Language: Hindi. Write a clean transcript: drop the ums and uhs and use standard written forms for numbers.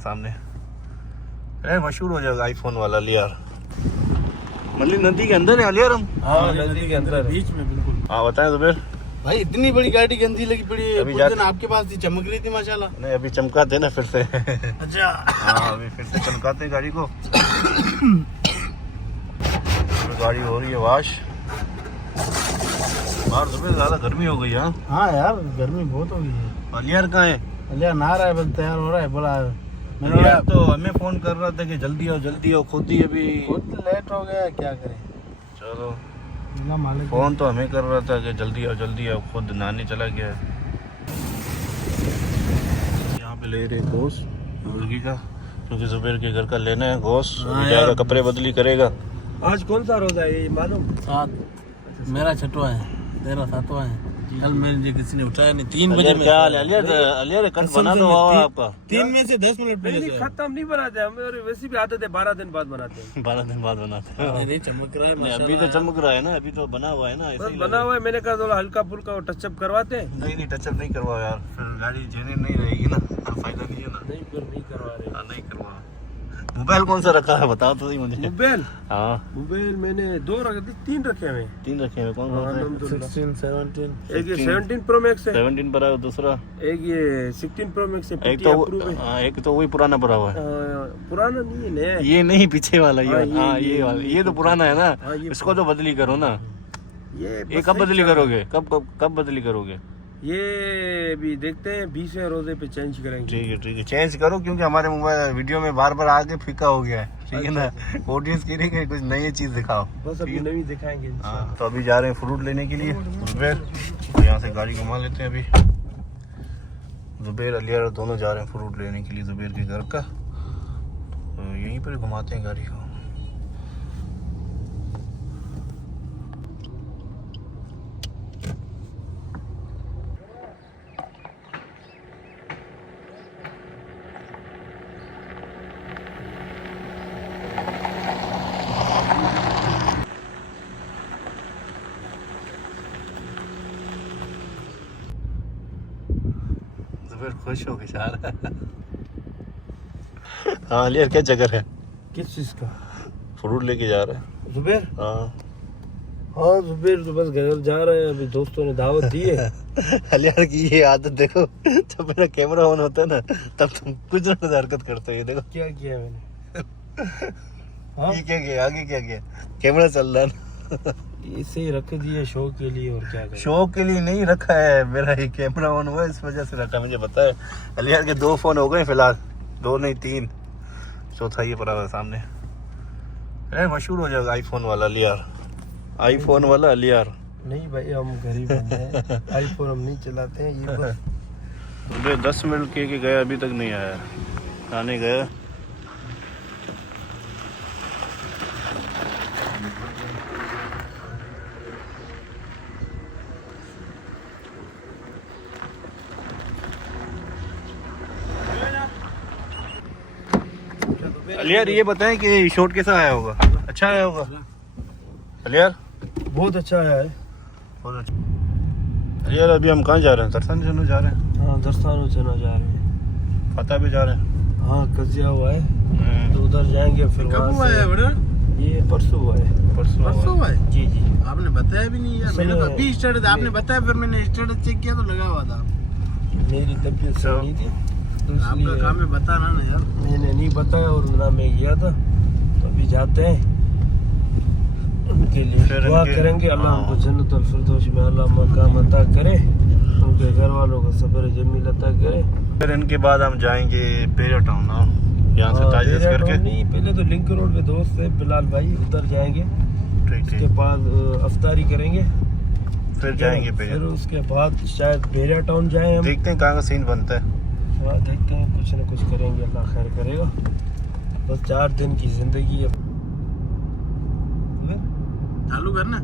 सामने अरे मशहूर हो जाएगा आईफोन वाला लियार। मल्ली नदी के अंदर है लियार हम। हाँ नदी के अंदर बीच में बिल्कुल। हाँ बताएं जुबैर भाई इतनी बड़ी गाड़ी गंदी लगी पड़ी है। अभी कुछ दिन आपके पास थी चमक रही थी माशाल्लाह। नहीं अभी चमकाते ना फिर से। अच्छा हाँ अभी फिर से चमकाते गाड़ी को। गाड़ी हो रही है वाश बाहर। जुबैर ज्यादा गर्मी हो गई। हाँ यार गर्मी बहुत हो गई है। लियार कहाँ है? अलिया नहा रहा है बस तैयार हो रहा है। बोला लियार तो हमें फोन कर रहा था कि जल्दी आओ खुद ही अभी बहुत लेट हो गया क्या करें। चलो ना मालिक फोन तो हमें कर रहा था कि जल्दी आओ खुद नहाने चला गया है। यहाँ पे ले रहे गोश्त मुर्गी का क्योंकि जुबैर के घर का लेना है गोश्त। जाएगा कपड़े बदली करेगा। आज कौन सा रोजा है ये मालूम? 7 मेरा छठवा है, तेरा 7वां है। कल मेरे किसी ने उठाया नहीं। 3 बजे में क्या अलियर कट बना दो आपका। 3 में से 10 मिनट पहले खत्म नहीं बनाते हम। वैसे भी आदत है 12 दिन बाद बनाते हैं। 12 दिन बाद बनाते हैं। अरे चमक रहा है नहीं, अभी तो चमक रहा है ना। अभी तो बना हुआ है ना। बस बना हुआ है। मैंने कहा थोड़ा हल्का फुल्का टचअप करवाते हैं। नहीं टचअप नहीं करवाओ यार फिर गाड़ी जेन्युइन नहीं रहेगी ना। फायदा नहीं है ना। नहीं फिर नहीं करवा रहे। नहीं करवा। मोबाइल कौन सा रखा है बताओ तो सही मुझे। मोबाइल मोबाइल मैंने 2 रखे थे, 3 रखे हुए। 3 रखे हैं। कौन कौन से? 16, 17 एक ये 17 प्रो मैक्स है। 17 पर है दूसरा। एक ये 16 प्रो मैक्स है। एक तो वही पुराना पड़ा हुआ है। पुराना नहीं है नया है। ये नहीं पीछे वाला ये ये वाला। ये तो पुराना है ना। इसको तो बदली करो ना। ये कब बदली करोगे? कब बदली करोगे? ये भी देखते हैं 20 रोजे पे चेंज करेंगे। ठीक है चेंज करो क्योंकि हमारे मोबाइल वीडियो में बार आगे फीका हो गया है। ठीक है ना। ऑडियंस कह रही है कुछ नई चीज दिखाओ। बस अभी नई दिखाएंगे। तो अभी जा रहे हैं फ्रूट लेने के लिए जुबैर। तो यहाँ से गाड़ी घुमा लेते हैं। अभी जुबैर अलियार दोनों जा रहे हैं फ्रूट लेने के लिए जुबैर के घर का। तो यहीं पर घुमाते हैं गाड़ी को। खुश हो गई सारा। हाँ लियर क्या चक्कर है? किस चीज का? फ्रूट लेके जा रहे हैं जुबैर। हाँ जुबैर तो बस घर जा रहे हैं। अभी दोस्तों ने दावत दी है। अलियार की ये आदत देखो जब मेरा कैमरा ऑन होता है ना तब तुम कुछ ना कुछ हरकत करते हो। देखो क्या किया मैंने। ये क्या किया? आगे क्या किया? कैमरा चल रहा है ना। इसे ही रख दिए शो के लिए और क्या करें। शो के लिए नहीं रखा है। मेरा ये कैमरा ऑन हुआ इस वजह से रखा। मुझे पता है अलियार के 2 फोन हो गए फिलहाल। 2 नहीं 3। चौथा ये पड़ा हुआ सामने। अरे मशहूर हो जाएगा आईफोन वाला लियार। आईफोन वाला अलियार। नहीं भाई हम गरीब बंदे हैं। आईफोन हम नहीं चलाते हैं। ये बस 10 मिनट के गया अभी तक नहीं आया। आने गया। अलियार ये बताएं कि शॉट कैसा आया होगा? अच्छा आया होगा अलियार? बहुत अच्छा आया है। बहुत अच्छा। अलियार अभी हम कहाँ जा रहे हैं? तरसान चनो जा रहे हैं। हाँ दरसानो चना जा रहे हैं। फतेह भी जा रहे हैं। हाँ कजिया हुआ है तो उधर जाएंगे। फिर कब हुआ है बड़ा? ये परसों हुआ है। परसों हुआ है? जी आपने बताया भी नहीं यार। मैंने तो अभी स्टेटस आपने बताया फिर मैंने स्टेटस चेक किया तो लगा हुआ था। मेरी तबीयत सही नहीं थी तो आपका काम है बताना ना यार। मैंने नहीं बताया और ना मैं गया था। तो अभी जाते हैं उनके लिए दुआ करेंगे। अल्लाह उनको जन्नतुल फिरदौस में अल्लाह मकाम अता करे। उनके घर वालों को सब्र जमील अता करे। फिर इनके बाद हम जाएंगे पेरिया टाउन। यहाँ से ताजियत करके नहीं पहले तो लिंक रोड पे दोस्त है बिलाल भाई उधर जाएंगे। उसके बाद अफ्तारी करेंगे फिर जाएंगे फिर उसके बाद शायद पेरिया टाउन जाएं हम। देखते हैं कहाँ का सीन बनता है। देखते हैं कुछ ना कुछ करेंगे। अल्लाह खैर करेगा। बस 4 दिन की जिंदगी है। चालू करना।